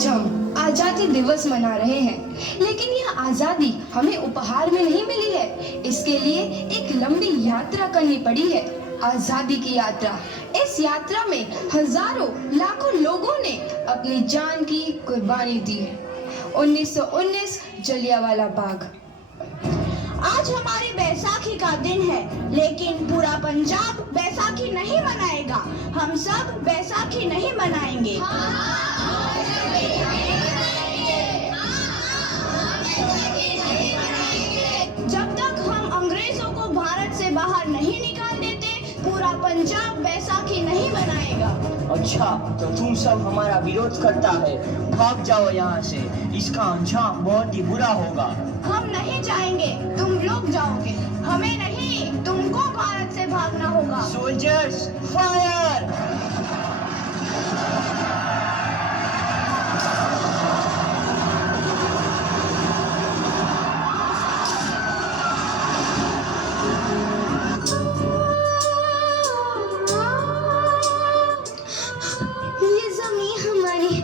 आज हम आजादी दिवस मना रहे हैं, लेकिन यह आजादी हमें उपहार में नहीं मिली है। इसके लिए एक लंबी यात्रा करनी पड़ी है, आजादी की यात्रा। इस यात्रा में हजारों लाखों लोगों ने अपनी जान की कुर्बानी दी है। 1919 जलियांवाला बाग। आज हमारी बैसाखी का दिन है, लेकिन पूरा पंजाब बैसाखी नहीं मनाएगा। हम सब बैसाखी नहीं मनाएंगे। जब तक हम अंग्रेजों को भारत से बाहर नहीं निकाल देते, पूरा पंजाब बैसाखी नहीं मनाएगा। अच्छा, तो तुम सब हमारा विरोध करता है, भाग जाओ यहाँ से। इसका अंजाम बहुत ही बुरा होगा। हम नहीं जाएंगे, तुम लोग जाओगे। हमें नहीं, तुमको भारत से भागना होगा। Soldiers, fire! ये जमीन हमारी,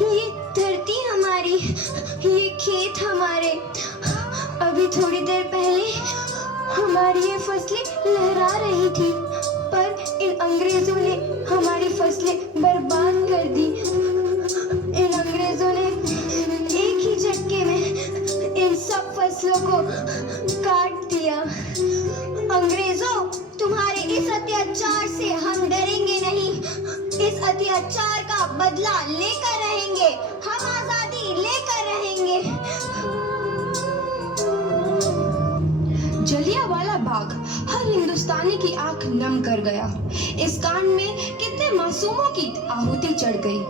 ये धरती हमारी, ये खेत हमारे। अभी थोड़ी देर पहले हमारी ये फसलें लहरा रही थी, पर इन अंग्रेजों ने हमारी फसलें बर्बाद कर दी। इन अंग्रेजों ने एक ही झटके में इन सब फसलों को काट दिया। अंग्रेजों, तुम्हारे इस अत्याचार से हम डरेंगे नहीं। इस अत्याचार का बदला लेकर रहेंगे। हम आजादी लेकर रहेंगे। जलियांवाला बाग हर हिंदुस्तानी की आंख नम कर गया। इस कांड में कितने मासूमों की आहुति चढ़ गई।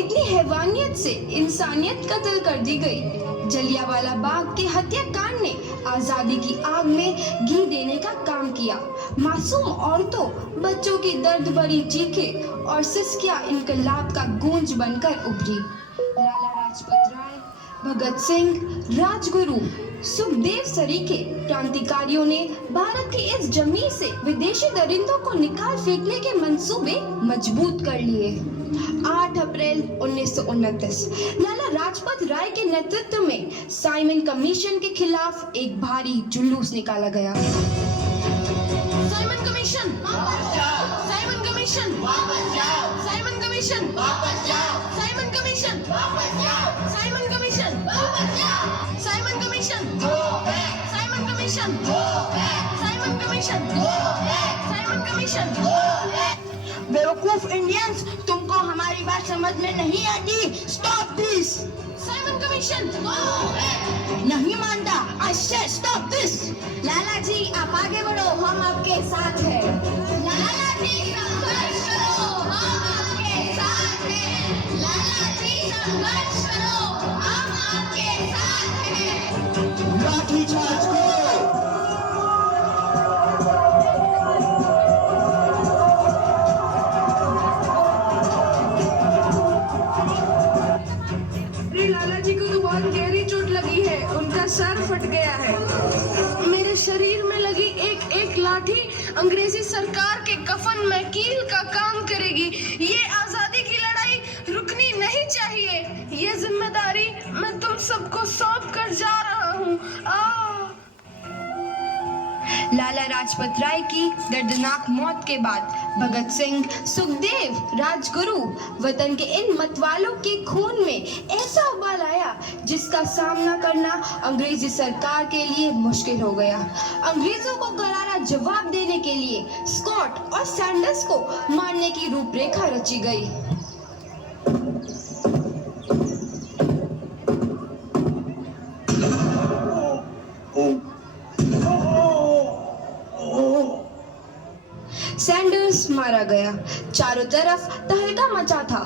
इतनी हैवानियत से इंसानियत कत्ल कर दी गई। जलियांवाला बाग के हत्याकांड ने आजादी की आग में घी देने का काम किया। मासूम औरतों, बच्चों की दर्द भरी चीखें और सिसकियां इनकलाब का गूंज बनकर उभरी। लाला लाजपत राय, भगत सिंह, राजगुरु, सुखदेव सरीखे क्रांतिकारियों ने भारत की इस जमीन से विदेशी दरिंदों को निकाल फेंकने के मंसूबे मजबूत कर लिए। 8 अप्रैल 1929 लाला लाजपत राय के नेतृत्व में साइमन कमीशन के खिलाफ एक भारी जुलूस निकाला गया। साइमन कमीशन वापस जाओ। साइमन कमीशन वापस जाओ। साइमन कमीशन वापस जाओ। साइमन कमीशन वापस जाओ। साइमन कमीशन वापस जाओ। Simon commission go back. Simon commission go back. Simon commission go back. Simon commission go back. बेवकूफ इंडियंस, तुमको हमारी बात समझ में नहीं आती। Stop this. Simon commission go back. नहीं मानता। आई से स्टॉप दिस। लाला जी, आप आगे बढ़ो, हम आपके साथ हैं। लाला जी, संघर्ष करो, हम आपके साथ हैं। लाला जी, संघर्ष करो, हम आपके साथ हैं। लाठी चार्ज करो। लाला जी को तो बहुत गहरी चोट लगी है, उनका सर फट गया है। मेरे शरीर में लगी एक एक लाठी अंग्रेजी सरकार के कफन में कील का काम करेगी। ये आजादी की लड़ाई रुकनी नहीं चाहिए। ये जिम्मेदारी मैं तुम सबको सौंप कर जा रहा हूँ। लाला लाजपत राय की दर्दनाक मौत के बाद भगत सिंह, सुखदेव, राजगुरु वतन के इन मतवालों के खून में ऐसा उबाल आया जिसका सामना करना अंग्रेजी सरकार के लिए मुश्किल हो गया। अंग्रेजों को करारा जवाब देने के लिए स्कॉट और सैंडर्स को मारने की रूपरेखा रची गई। सैंडर्स मारा गया। चारों तरफ तहलका मचा था।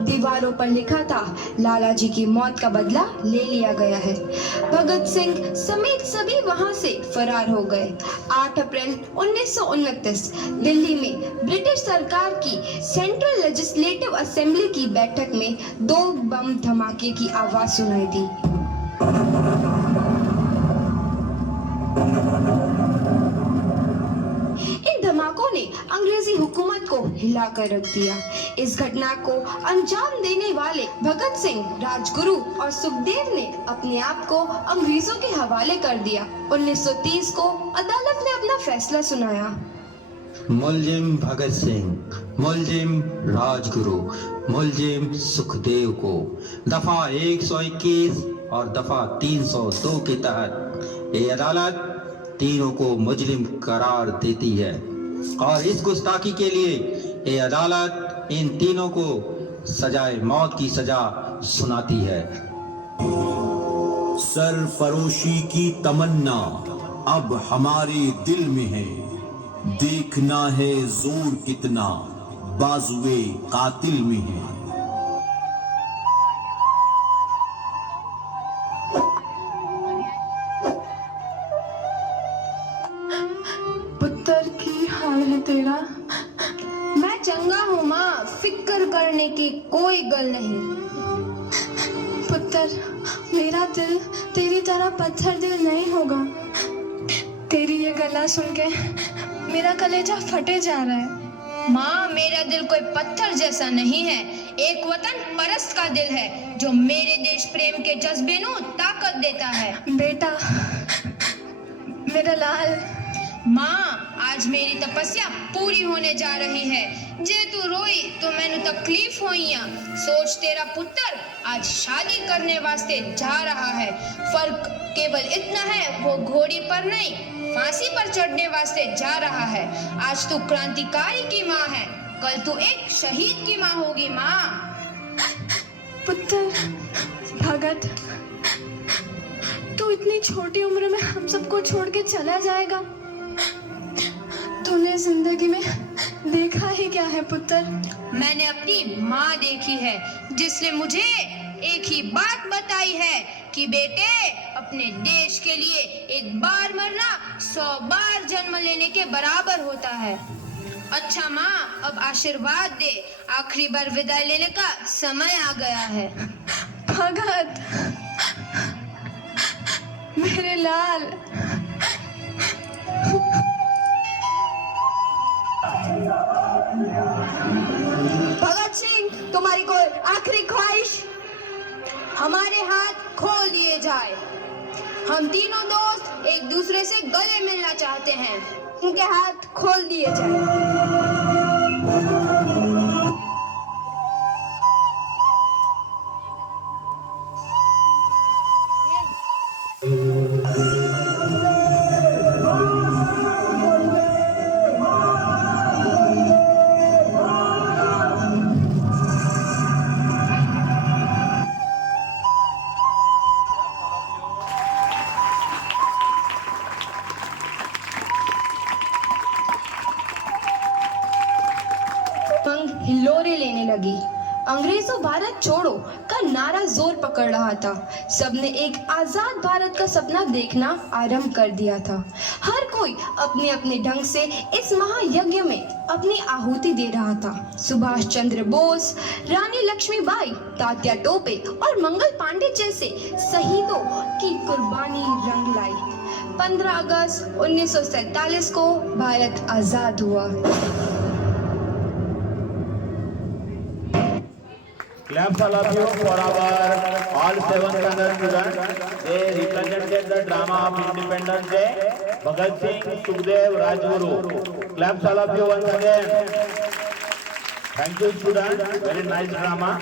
दीवारों पर लिखा था, लाला जी की मौत का बदला ले लिया गया है। भगत सिंह समेत सभी वहां से फरार हो गए। 8 अप्रैल 1929 दिल्ली में ब्रिटिश सरकार की सेंट्रल लेजिस्लेटिव असेंबली की बैठक में 2 बम धमाके की आवाज सुनाई दी। इन धमाकों ने अंग्रेजी हुकूमत को हिलाकर रख दिया। इस घटना को अंजाम देने वाले भगत सिंह, राजगुरु और सुखदेव ने अपने आप को अंग्रेजों के हवाले कर दिया। 1930 को अदालत ने अपना फैसला सुनाया। मुलजिम भगत सिंह, मुलजिम राजगुरु, मुलजिम सुखदेव को दफा 121 और दफा 302 के तहत ये अदालत तीनों को मुजरिम करार देती है और इस गुस्ताखी के लिए ये अदालत इन तीनों को सजाए मौत की सजा सुनाती है। सरफरोशी की तमन्ना अब हमारे दिल में है, देखना है जोर कितना बाजुए कातिल में है। पुत्र की हाल है तेरा? मैं चंगा हूँ माँ, फिक्र करने की कोई गल नहीं। पुत्र, मेरा दिल तेरी तरह पत्थर दिल नहीं होगा। तेरी ये गला सुन के मेरा कलेजा फटे जा रहा है। माँ, मेरा दिल कोई पत्थर जैसा नहीं है, एक वतन परस्त का दिल है जो मेरे देश प्रेम के जज्बे को ताकत देता है। बेटा, मेरा लाल। माँ, आज मेरी तपस्या पूरी होने जा रही है। जे तू रोई तो मैनू तकलीफ होइया। सोच, तेरा पुत्र आज शादी करने वास्ते जा रहा है। फर्क केवल इतना है, वो घोड़ी पर नहीं फांसी पर चढ़ने वास्ते जा रहा है। आज तू क्रांतिकारी की माँ है, कल तू एक शहीद की माँ होगी। माँ। पुत्र भगत, तू इतनी छोटी उम्र में हम सबको छोड़ के चला जाएगा? तूने जिंदगी में देखा ही क्या है पुत्र? मैंने अपनी माँ देखी है, जिसने मुझे एक ही बात बताई है कि बेटे, अपने देश के लिए एक बार मरना 100 बार जन्म लेने के बराबर होता है। अच्छा माँ, अब आशीर्वाद दे, आखिरी बार विदाई लेने का समय आ गया है। भगत, मेरे लाल। भगत सिंह, तुम्हारी कोई आखिरी ख्वाहिश? हमारे हाथ खोल दिए जाए। हम तीनों दोस्त एक दूसरे से गले मिलना चाहते हैं। उनके हाथ खोल दिए जाए। हिलोरे लेने लगी। अंग्रेजों भारत छोड़ो का नारा जोर पकड़ रहा था। सबने एक आजाद भारत का सपना देखना आरंभ कर दिया था। हर कोई अपने अपने ढंग से इस महायज्ञ में अपनी आहुति दे रहा था। सुभाष चंद्र बोस, रानी लक्ष्मीबाई, तात्या टोपे और मंगल पांडे जैसे शहीदों की कुर्बानी रंग लाई। 15 अगस्त 1947 को भारत आजाद हुआ। Claps all of you for our all 7 standard students. They represented the drama of Independence Day. Bhagat Singh, Sukhdev, Rajguru. Claps all of you once again. Thank you students. Very nice drama.